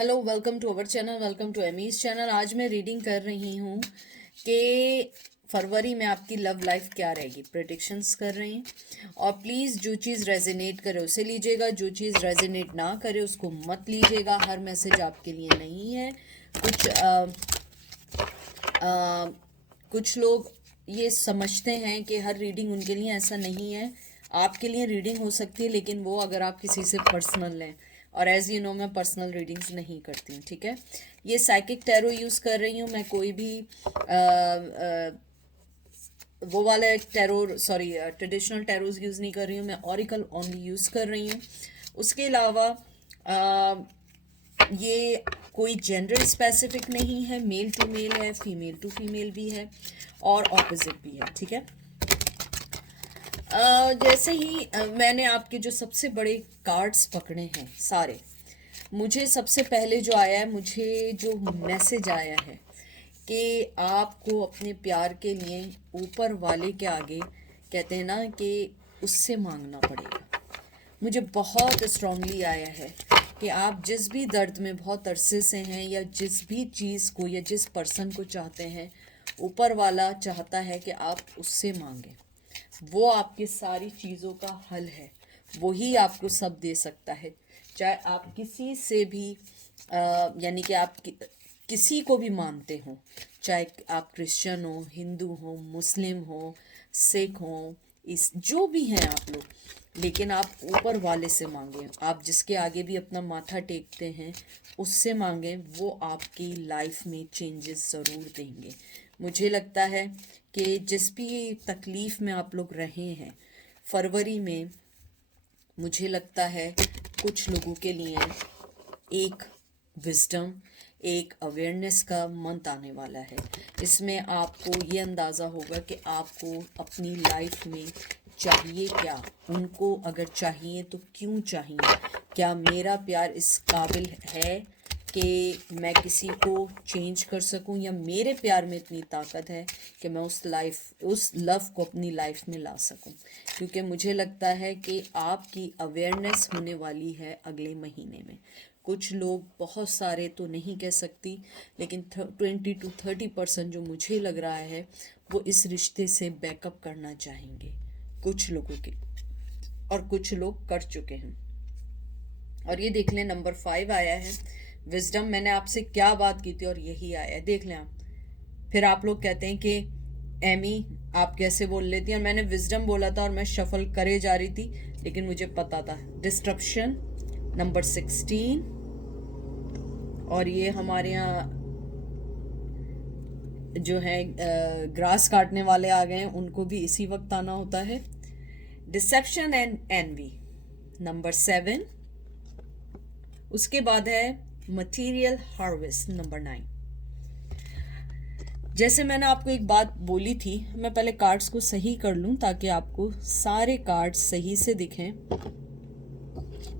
Hello, welcome to our channel, welcome to Amy's channel. आज मैं reading कर रही हूँ कि फरवरी में आपकी लव लाइफ क्या रहेगी। प्रेडिक्शंस कर रही हैं और प्लीज़ जो चीज़ रेजोनेट करे उसे लीजिएगा, जो चीज़ रेजोनेट ना करे उसको मत लीजिएगा। हर मैसेज आपके लिए नहीं है। कुछ कुछ लोग ये समझते हैं कि हर रीडिंग उनके लिए, ऐसा नहीं है। आपके लिए रीडिंग हो सकती है, लेकिन वो अगर आप किसी से पर्सनल लें, और एज यू नो मैं पर्सनल रीडिंग्स नहीं करती हूँ, ठीक है। ये साइकिक टैरो यूज़ कर रही हूँ मैं, कोई भी वो वाला tarot, sorry, traditional Taro's use नहीं कर रही हूँ मैं, ऑरिकल ओनली यूज़ कर रही हूँ। उसके अलावा ये कोई जेंडर स्पेसिफिक नहीं है, मेल टू मेल है, फीमेल टू फीमेल भी है और ऑपोजिट भी है, ठीक है। जैसे ही मैंने आपके जो सबसे बड़े कार्ड्स पकड़े हैं सारे, मुझे सबसे पहले जो आया है, मुझे जो मैसेज आया है कि आपको अपने प्यार के लिए ऊपर वाले के आगे, कहते हैं ना, कि उससे मांगना पड़ेगा। मुझे बहुत स्ट्रांगली आया है कि आप जिस भी दर्द में बहुत अरसे से हैं, या जिस भी चीज़ को या जिस पर्सन को चाहते हैं, ऊपर वाला चाहता है कि आप उससे मांगें। वो आपकी सारी चीज़ों का हल है, वही आपको सब दे सकता है। चाहे आप किसी से भी यानी कि आप किसी को भी मानते हो, चाहे आप क्रिश्चियन हो, हिंदू हो, मुस्लिम हो, सिख हो, इस जो भी हैं आप लोग, लेकिन आप ऊपर वाले से मांगें। आप जिसके आगे भी अपना माथा टेकते हैं उससे मांगें, वो आपकी लाइफ में चेंजेस ज़रूर देंगे। मुझे लगता है कि जिस भी तकलीफ़ में आप लोग रहे हैं फरवरी में, मुझे लगता है कुछ लोगों के लिए एक विजडम, एक अवेयरनेस का मंथ आने वाला है। इसमें आपको ये अंदाज़ा होगा कि आपको अपनी लाइफ में चाहिए क्या, उनको अगर चाहिए तो क्यों चाहिए, क्या मेरा प्यार इस काबिल है कि मैं किसी को चेंज कर सकूं, या मेरे प्यार में इतनी ताकत है कि मैं उस लव को अपनी लाइफ में ला सकूं। क्योंकि मुझे लगता है कि आपकी अवेयरनेस होने वाली है अगले महीने में। कुछ लोग, बहुत सारे तो नहीं कह सकती, लेकिन 20 to 30% जो मुझे लग रहा है वो इस रिश्ते से बैकअप करना चाहेंगे, कुछ लोगों के, और कुछ लोग कर चुके हैं। और ये देख लें, नंबर 5 आया है, विजडम। मैंने आपसे क्या बात की थी और यही आया है, देख लें आप। फिर आप लोग कहते हैं कि एमी आप कैसे बोल लेती हैं, और मैंने विजडम बोला था और मैं शफल करे जा रही थी, लेकिन मुझे पता था डिस्ट्रप्शन, नंबर 16। और ये हमारे यहाँ जो है ग्रास काटने वाले आ गए हैं, उनको भी इसी वक्त आना होता है। Deception and envy, number 7। उसके बाद है मटीरियल हार्वेस्ट, नंबर 9। जैसे मैंने आपको एक बात बोली थी, मैं पहले कार्ड्स को सही कर लूं ताकि आपको सारे कार्ड्स सही से दिखें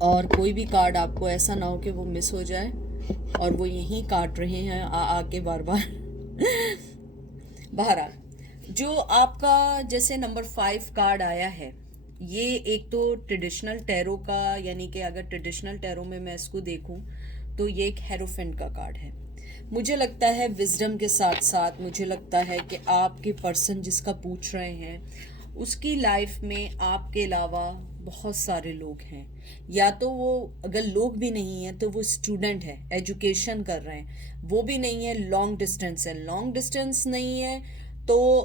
और कोई भी कार्ड आपको ऐसा ना हो कि वो मिस हो जाए और वो यहीं काट रहे हैं आके बार बार बाहर आ। जो आपका जैसे नंबर 5 कार्ड आया है, ये एक तो ट्रेडिशनल टैरो का, यानी कि अगर ट्रेडिशनल टैरो में मैं इसको देखूं तो ये एक हेरोफेंट का कार्ड है। मुझे लगता है विजडम के साथ साथ मुझे लगता है कि आपके पर्सन जिसका पूछ रहे हैं उसकी लाइफ में आपके अलावा बहुत सारे लोग हैं, या तो वो, अगर लोग भी नहीं हैं तो वो स्टूडेंट है, एजुकेशन कर रहे हैं, वो भी नहीं है, लॉन्ग डिस्टेंस है, लॉन्ग डिस्टेंस नहीं है तो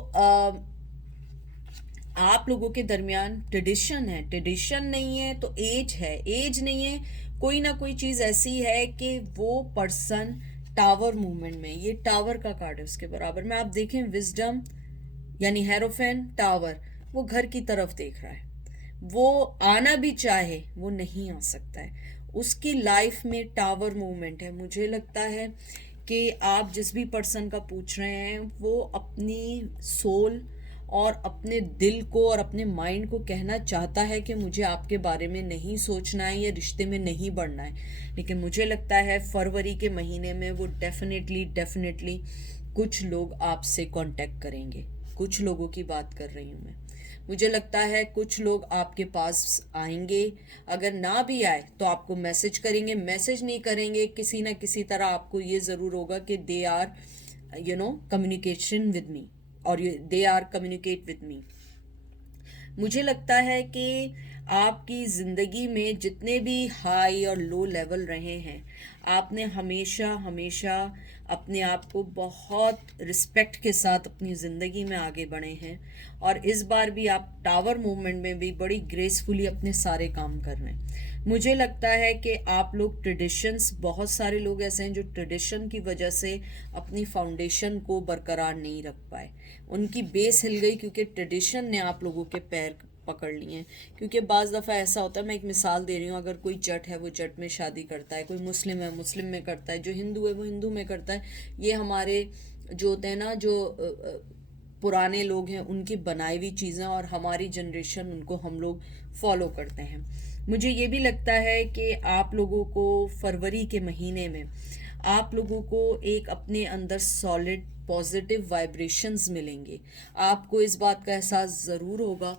आप लोगों के दरमियान ट्रेडिशन है, ट्रेडिशन नहीं है तो एज है, एज नहीं है, कोई ना कोई चीज़ ऐसी है कि वो पर्सन टावर मूवमेंट में, ये टावर का कार्ड है उसके बराबर में। आप देखें विजडम यानी हेरोफेन टावर, वो घर की तरफ देख रहा है, वो आना भी चाहे वो नहीं आ सकता है, उसकी लाइफ में टावर मूवमेंट है। मुझे लगता है कि आप जिस भी पर्सन का पूछ रहे हैं वो अपनी सोल और अपने दिल को और अपने माइंड को कहना चाहता है कि मुझे आपके बारे में नहीं सोचना है या रिश्ते में नहीं बढ़ना है, लेकिन मुझे लगता है फरवरी के महीने में वो डेफिनेटली कुछ लोग आपसे कांटेक्ट करेंगे। कुछ लोगों की बात कर रही हूँ मैं। मुझे लगता है कुछ लोग आपके पास आएंगे, अगर ना भी आए तो आपको मैसेज करेंगे, मैसेज नहीं करेंगे, किसी ना किसी तरह आपको ये ज़रूर होगा कि they are communication with me, और they are communicate with me. मुझे लगता है कि आपकी ज़िंदगी में जितने भी हाई और लो लेवल रहे हैं, आपने हमेशा हमेशा अपने आप को बहुत रिस्पेक्ट के साथ अपनी ज़िंदगी में आगे बढ़े हैं, और इस बार भी आप टावर मूवमेंट में भी बड़ी ग्रेसफुली अपने सारे काम कर रहे हैं। मुझे लगता है कि आप लोग ट्रेडिशंस, बहुत सारे लोग ऐसे हैं जो ट्रेडिशन की वजह से अपनी फाउंडेशन को बरकरार नहीं रख पाए, उनकी बेस हिल गई क्योंकि ट्रेडिशन ने आप लोगों के पैर पकड़ लिए हैं। क्योंकि बाज़ दफ़ा ऐसा होता है, मैं एक मिसाल दे रही हूँ, अगर कोई जट है वो जट में शादी करता है, कोई मुस्लिम है मुस्लिम में करता है, जो हिंदू है वो हिंदू में करता है। ये हमारे जो होते हैं ना, जो पुराने लोग हैं उनकी बनाई हुई चीज़ें, और हमारी जनरेशन उनको हम लोग फॉलो करते हैं। मुझे ये भी लगता है कि आप लोगों को फरवरी के महीने में आप लोगों को एक अपने अंदर सॉलिड पॉजिटिव वाइब्रेशंस मिलेंगे। आपको इस बात का एहसास ज़रूर होगा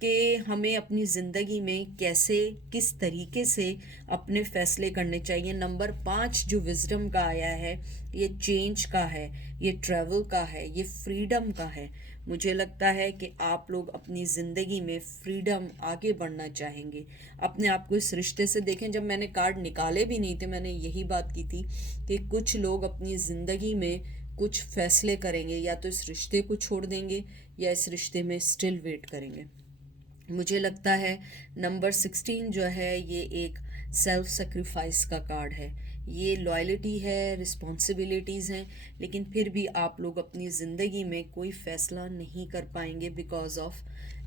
कि हमें अपनी ज़िंदगी में कैसे, किस तरीके से अपने फ़ैसले करने चाहिए। नंबर 5 जो विज़डम का आया है, ये चेंज का है, ये ट्रैवल का है, ये फ्रीडम का है। मुझे लगता है कि आप लोग अपनी ज़िंदगी में फ्रीडम, आगे बढ़ना चाहेंगे। अपने आप को इस रिश्ते से देखें, जब मैंने कार्ड निकाले भी नहीं थे मैंने यही बात की थी कि कुछ लोग अपनी ज़िंदगी में कुछ फैसले करेंगे, या तो इस रिश्ते को छोड़ देंगे या इस रिश्ते में स्टिल वेट करेंगे। मुझे लगता है नंबर 16 जो है ये एक सेल्फ सेक्रीफाइस का कार्ड है। ये लॉयल्टी है, रिस्पॉन्सिबिलिटीज़ हैं, लेकिन फिर भी आप लोग अपनी ज़िंदगी में कोई फ़ैसला नहीं कर पाएंगे बिकॉज ऑफ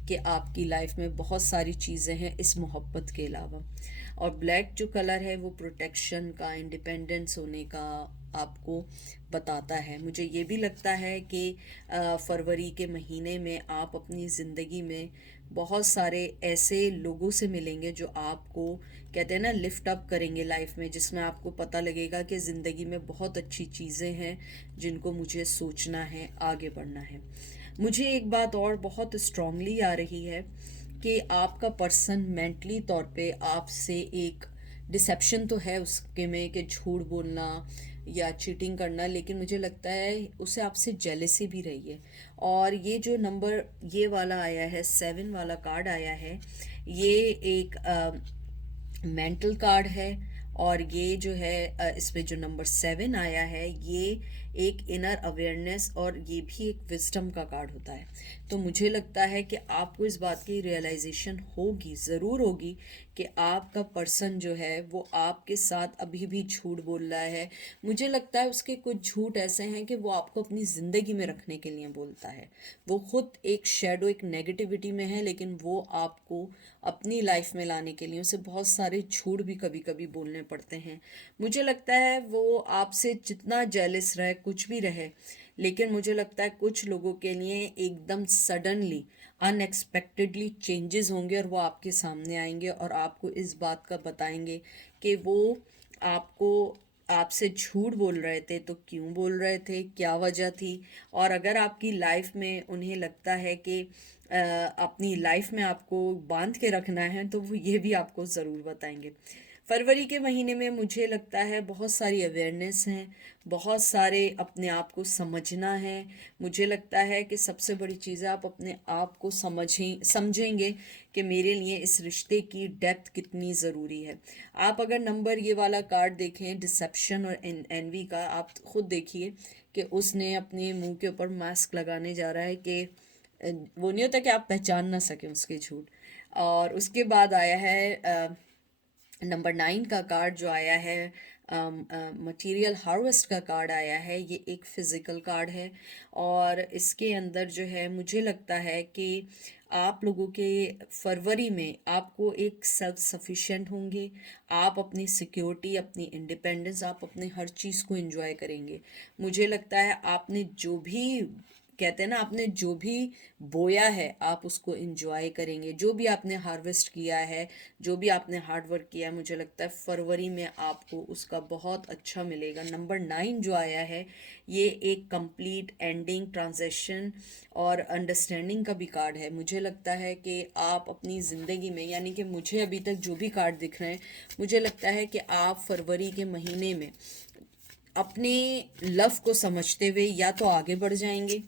कि आपकी लाइफ में बहुत सारी चीज़ें हैं इस मोहब्बत के अलावा। और ब्लैक जो कलर है वो प्रोटेक्शन का, इंडिपेंडेंस होने का आपको बताता है। मुझे ये भी लगता है कि फरवरी के महीने में आप अपनी ज़िंदगी में बहुत सारे ऐसे लोगों से मिलेंगे जो आपको, कहते हैं ना, लिफ्ट अप करेंगे लाइफ में, जिसमें आपको पता लगेगा कि ज़िंदगी में बहुत अच्छी चीज़ें हैं जिनको मुझे सोचना है, आगे बढ़ना है। मुझे एक बात और बहुत स्ट्रांगली आ रही है कि आपका पर्सन मेंटली तौर पे आपसे एक डिसेप्शन तो है उसके में, कि झूठ बोलना या चीटिंग करना, लेकिन मुझे लगता है उसे आपसे जेलेसी भी रही है। और ये जो नंबर ये वाला आया है, 7 वाला कार्ड आया है, ये एक मेंटल कार्ड है। और ये जो है इसमें जो नंबर 7 आया है, ये एक इनर अवेयरनेस और ये भी एक विजडम का कार्ड होता है। तो मुझे लगता है कि आपको इस बात की रियलाइजेशन होगी, ज़रूर होगी, कि आपका पर्सन जो है वो आपके साथ अभी भी झूठ बोल रहा है। मुझे लगता है उसके कुछ झूठ ऐसे हैं कि वो आपको अपनी ज़िंदगी में रखने के लिए बोलता है। वो खुद एक शेडो, एक नेगेटिविटी में है, लेकिन वो आपको अपनी लाइफ में लाने के लिए उसे बहुत सारे झूठ भी कभी कभी बोलने पड़ते हैं। मुझे लगता है वो आपसे जितना जेलस रहे, कुछ भी रहे, लेकिन मुझे लगता है कुछ लोगों के लिए एकदम सडनली, अनएक्सपेक्टेडली चेंजेस होंगे, और वो आपके सामने आएंगे और आपको इस बात का बताएंगे कि वो आपको, आपसे झूठ बोल रहे थे तो क्यों बोल रहे थे, क्या वजह थी। और अगर आपकी लाइफ में उन्हें लगता है कि अपनी लाइफ में आपको बांध के रखना है, तो वो ये भी आपको ज़रूर बताएंगे। फरवरी के महीने में मुझे लगता है बहुत सारी अवेयरनेस हैं, बहुत सारे अपने आप को समझना है। मुझे लगता है कि सबसे बड़ी चीज़ है आप अपने आप को समझेंगे कि मेरे लिए इस रिश्ते की डेप्थ कितनी ज़रूरी है। आप अगर नंबर ये वाला कार्ड देखें, डिसेप्शन और एनवी का, आप खुद देखिए कि उसने अपने मुंह के ऊपर मास्क लगाने जा रहा है कि वो नहीं होता कि आप पहचान ना सकें उसके झूठ। और उसके बाद आया है नंबर 9 का कार्ड जो आया है, मटेरियल हार्वेस्ट का कार्ड आया है। ये एक फिज़िकल कार्ड है, और इसके अंदर जो है मुझे लगता है कि आप लोगों के फरवरी में आपको एक सेल्फ सफिशिएंट होंगे। आप अपनी सिक्योरिटी, अपनी इंडिपेंडेंस, आप अपने हर चीज़ को एंजॉय करेंगे। मुझे लगता है आपने जो भी कहते हैं ना, आपने जो भी बोया है आप उसको एंजॉय करेंगे। जो भी आपने हार्वेस्ट किया है, जो भी आपने हार्ड वर्क किया है, मुझे लगता है फरवरी में आपको उसका बहुत अच्छा मिलेगा। नंबर 9 जो आया है, ये एक कंप्लीट एंडिंग, ट्रांजेक्शन और अंडरस्टैंडिंग का भी कार्ड है। मुझे लगता है कि आप अपनी ज़िंदगी में, यानी कि मुझे अभी तक जो भी कार्ड दिख रहे हैं, मुझे लगता है कि आप फरवरी के महीने में अपने लव को समझते हुए या तो आगे बढ़ जाएंगे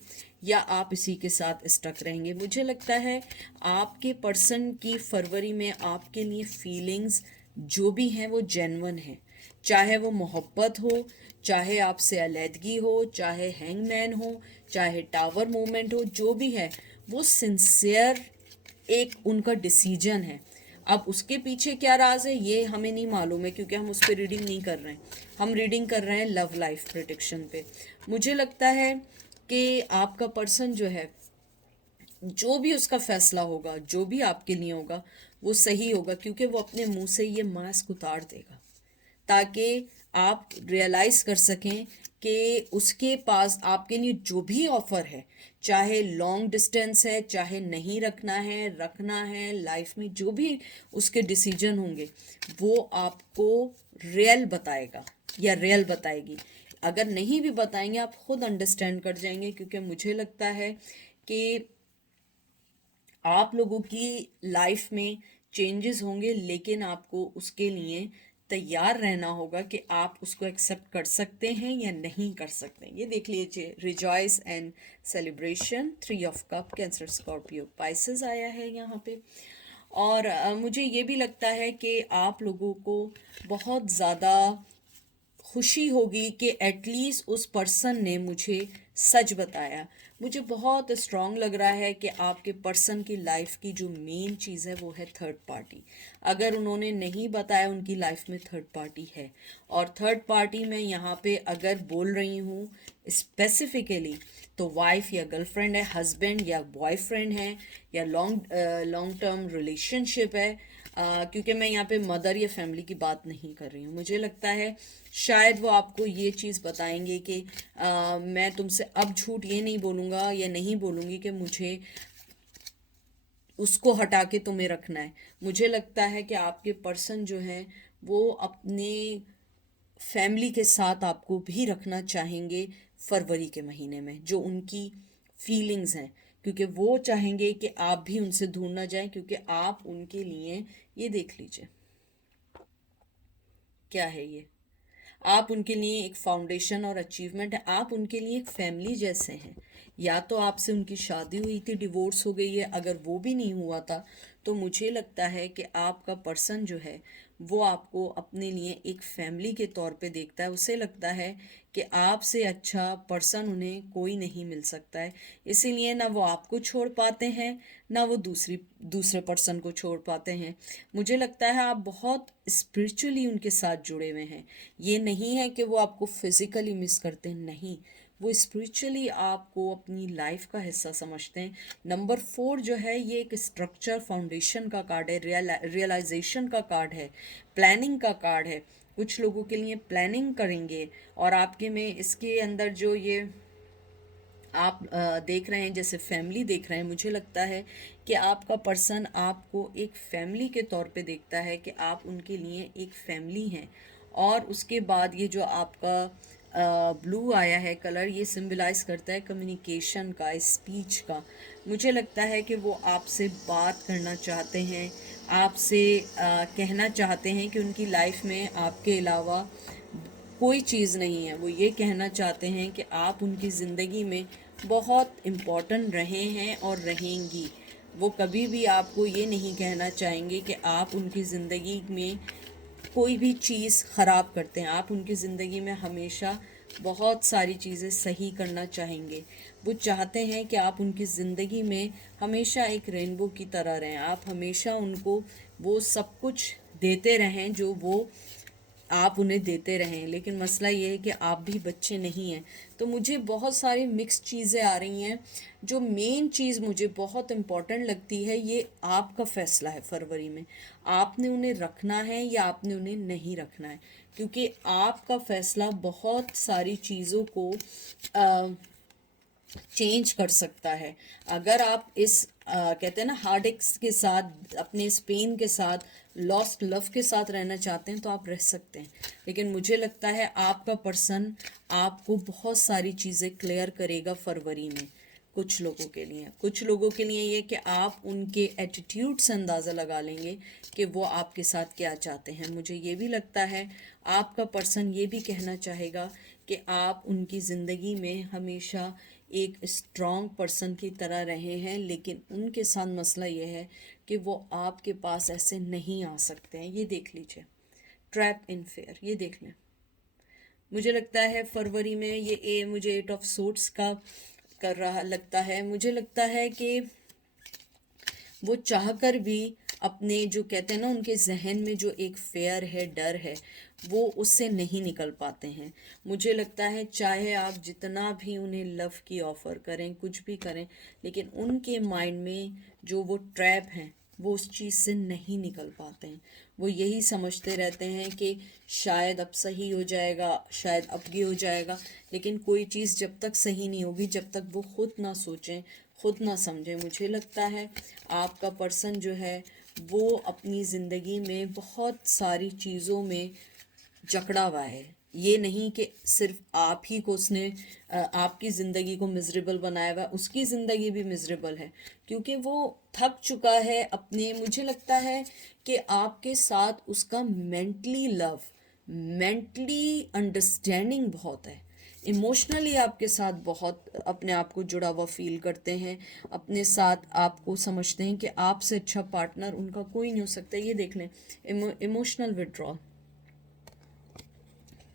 या आप इसी के साथ स्टक रहेंगे। मुझे लगता है आपके पर्सन की फरवरी में आपके लिए फीलिंग्स जो भी हैं वो जेन्युइन हैं। चाहे वो मोहब्बत हो, चाहे आपसे अलैदगी हो, चाहे हैंगमैन हो, चाहे टावर मूवमेंट हो, जो भी है वो सिंसियर एक उनका डिसीजन है। अब उसके पीछे क्या राज है ये हमें नहीं मालूम है, क्योंकि हम उस पर रीडिंग नहीं कर रहे हैं। हम रीडिंग कर रहे हैं लव लाइफ प्रोटेक्शन पे। मुझे लगता है कि आपका पर्सन जो है, जो भी उसका फैसला होगा, जो भी आपके लिए होगा, वो सही होगा, क्योंकि वो अपने मुंह से ये मास्क उतार देगा ताकि आप रियलाइज़ कर सकें कि उसके पास आपके लिए जो भी ऑफ़र है, चाहे लॉन्ग डिस्टेंस है, चाहे नहीं रखना है, रखना है, लाइफ में जो भी उसके डिसीजन होंगे, वो आपको रियल बताएगा या रियल बताएगी। अगर नहीं भी बताएंगे आप खुद अंडरस्टैंड कर जाएंगे, क्योंकि मुझे लगता है कि आप लोगों की लाइफ में चेंजेस होंगे, लेकिन आपको उसके लिए तैयार रहना होगा कि आप उसको एक्सेप्ट कर सकते हैं या नहीं कर सकते हैं। ये देख लीजिए, rejoice and celebration, 3 of cup, cancer, Scorpio, Pisces आया है यहाँ पे। और मुझे ये भी लगता है कि आप लोगों को बहुत ज़्यादा खुशी होगी कि एटलीस्ट उस पर्सन ने मुझे सच बताया। मुझे बहुत स्ट्रांग लग रहा है कि आपके पर्सन की लाइफ की जो मेन चीज़ है वो है थर्ड पार्टी। अगर उन्होंने नहीं बताया उनकी लाइफ में थर्ड पार्टी है, और थर्ड पार्टी में यहाँ पे अगर बोल रही हूँ स्पेसिफिकली, तो वाइफ या गर्लफ्रेंड है, हस्बैंड या बॉयफ्रेंड है, या लॉन्ग टर्म रिलेशनशिप है। क्योंकि मैं यहाँ पे मदर या फैमिली की बात नहीं कर रही हूँ। मुझे लगता है शायद वो आपको ये चीज़ बताएंगे कि मैं तुमसे अब झूठ ये नहीं बोलूँगा या नहीं बोलूँगी कि मुझे उसको हटा के तुम्हें रखना है। मुझे लगता है कि आपके पर्सन जो हैं वो अपने फैमिली के साथ आपको भी रखना चाहेंगे फरवरी के महीने में, जो उनकी फीलिंग्स हैं, क्योंकि वो चाहेंगे कि आप भी उनसे दूर ना जाएं, क्योंकि आप उनके लिए, ये देख लीजिए क्या है ये, आप उनके लिए एक फाउंडेशन और अचीवमेंट है। आप उनके लिए एक फैमिली जैसे हैं। या तो आपसे उनकी शादी हुई थी, डिवोर्स हो गई है, अगर वो भी नहीं हुआ था तो मुझे लगता है कि आपका पर्सन जो है वो आपको अपने लिए एक फैमिली के तौर पे देखता है। उसे लगता है कि आपसे अच्छा पर्सन उन्हें कोई नहीं मिल सकता है, इसीलिए ना वो आपको छोड़ पाते हैं, ना वो दूसरे पर्सन को छोड़ पाते हैं। मुझे लगता है आप बहुत स्पिरिचुअली उनके साथ जुड़े हुए हैं। ये नहीं है कि वो आपको फिजिकली मिस करते हैं, नहीं, वो स्पिरिचुअली आपको अपनी लाइफ का हिस्सा समझते हैं। नंबर 4 जो है ये एक स्ट्रक्चर, फाउंडेशन का कार्ड है, रियलाइजेशन का कार्ड है, प्लानिंग का कार्ड है। कुछ लोगों के लिए प्लानिंग करेंगे, और आपके में इसके अंदर जो ये आप देख रहे हैं, जैसे फैमिली देख रहे हैं, मुझे लगता है कि आपका पर्सन आपको एक फैमिली के तौर पे देखता है, कि आप उनके लिए एक फैमिली हैं। और उसके बाद ये जो आपका ब्लू आया है कलर, ये सिंबलाइज करता है कम्युनिकेशन का, स्पीच का। मुझे लगता है कि वो आपसे बात करना चाहते हैं, आपसे कहना चाहते हैं कि उनकी लाइफ में आपके अलावा कोई चीज़ नहीं है। वो ये कहना चाहते हैं कि आप उनकी ज़िंदगी में बहुत इम्पोर्टेंट रहे हैं और रहेंगी। वो कभी भी आपको ये नहीं कहना चाहेंगे कि आप उनकी ज़िंदगी में कोई भी चीज़ ख़राब करते हैं। आप उनकी ज़िंदगी में हमेशा बहुत सारी चीज़ें सही करना चाहेंगे। वो चाहते हैं कि आप उनकी ज़िंदगी में हमेशा एक रेनबो की तरह रहें। आप हमेशा उनको वो सब कुछ देते रहें जो वो आप उन्हें देते रहें। लेकिन मसला ये है कि आप भी बच्चे नहीं हैं। तो मुझे बहुत सारी मिक्स चीज़ें आ रही हैं। जो मेन चीज़ मुझे बहुत इम्पॉर्टेंट लगती है, ये आपका फ़ैसला है फरवरी में, आपने उन्हें रखना है या आपने उन्हें नहीं रखना है। क्योंकि आपका फ़ैसला बहुत सारी चीज़ों को चेंज कर सकता है। अगर आप इस कहते हैं ना हार्ड एक्स के साथ, अपने इस पेन के साथ, लॉस्ट लव के साथ रहना चाहते हैं तो आप रह सकते हैं। लेकिन मुझे लगता है आपका पर्सन आपको बहुत सारी चीज़ें क्लियर करेगा फरवरी में। कुछ लोगों के लिए ये कि आप उनके एटीट्यूड से अंदाज़ा लगा लेंगे कि वो आपके साथ क्या चाहते हैं। मुझे ये भी लगता है आपका पर्सन ये भी कहना चाहेगा कि आप उनकी ज़िंदगी में हमेशा एक स्ट्रॉन्ग पर्सन की तरह रहे हैं, लेकिन उनके साथ मसला ये है कि वो आपके पास ऐसे नहीं आ सकते हैं। ये देख लीजिए, ट्रैप इन फेयर, ये देख लें। मुझे लगता है फरवरी में मुझे 8 ऑफ सोर्ट्स का कर रहा लगता है। मुझे लगता है कि वो चाहकर भी अपने जो कहते हैं ना उनके जहन में जो एक फेयर है, डर है, वो उससे नहीं निकल पाते हैं। मुझे लगता है चाहे आप जितना भी उन्हें लव की ऑफ़र करें, कुछ भी करें, लेकिन उनके माइंड में जो वो ट्रैप हैं वो उस चीज़ से नहीं निकल पाते हैं। वो यही समझते रहते हैं कि शायद अब सही हो जाएगा, शायद अब ये हो जाएगा, लेकिन कोई चीज़ जब तक सही नहीं होगी, जब तक वो खुद ना सोचें, खुद ना समझें। मुझे लगता है आपका पर्सन जो है वो अपनी ज़िंदगी में बहुत सारी चीज़ों में जकड़ा हुआ है। ये नहीं कि सिर्फ आप ही को उसने आपकी ज़िंदगी को मिजरेबल बनाया हुआ, उसकी ज़िंदगी भी मिजरेबल है, क्योंकि वो थक चुका है अपने। मुझे लगता है कि आपके साथ उसका मेंटली अंडरस्टैंडिंग बहुत है। इमोशनली आपके साथ बहुत अपने आप को जुड़ा हुआ फील करते हैं, अपने साथ आपको समझते हैं कि आपसे अच्छा पार्टनर उनका कोई नहीं हो सकता। ये देख लें, इमोशनल विड्रॉल।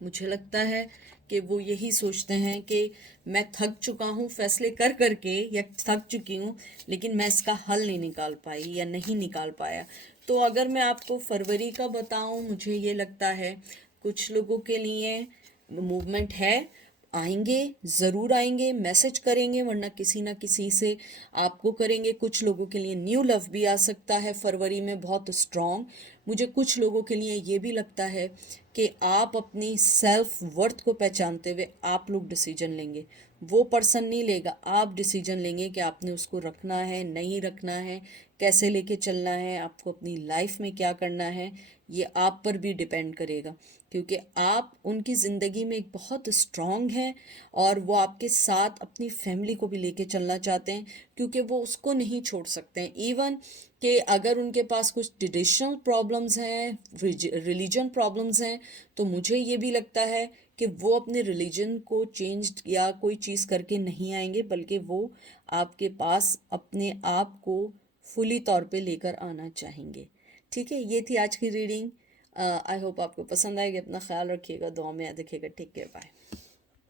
मुझे लगता है कि वो यही सोचते हैं कि मैं थक चुका हूँ फैसले कर करके, या थक चुकी हूँ लेकिन मैं इसका हल नहीं निकाल पाई या नहीं निकाल पाया। तो अगर मैं आपको फरवरी का बताऊँ, मुझे ये लगता है कुछ लोगों के लिए मूवमेंट है, आएंगे, ज़रूर आएंगे, मैसेज करेंगे, वरना किसी ना किसी से आपको करेंगे। कुछ लोगों के लिए न्यू लव भी आ सकता है फरवरी में, बहुत स्ट्रॉन्ग। मुझे कुछ लोगों के लिए ये भी लगता है कि आप अपनी सेल्फ वर्थ को पहचानते हुए आप लोग डिसीजन लेंगे। वो पर्सन नहीं लेगा, आप डिसीजन लेंगे कि आपने उसको रखना है, नहीं रखना है, कैसे लेके चलना है, आपको अपनी लाइफ में क्या करना है। ये आप पर भी डिपेंड करेगा, क्योंकि आप उनकी ज़िंदगी में एक बहुत स्ट्रॉन्ग हैं और वो आपके साथ अपनी फैमिली को भी लेके चलना चाहते हैं, क्योंकि वो उसको नहीं छोड़ सकते हैं। इवन कि अगर उनके पास कुछ ट्रेडिशनल प्रॉब्लम्स हैं, रिलीजन प्रॉब्लम्स हैं, तो मुझे ये भी लगता है कि वो अपने रिलीजन को चेंज या कोई चीज़ करके नहीं आएंगे, बल्कि वो आपके पास अपने आप को फुली तौर पे लेकर आना चाहेंगे। ठीक है, ये थी आज की रीडिंग। आई होप आपको पसंद आएगी। अपना ख्याल रखिएगा, दुआ में याद रखिएगा। Take care, bye.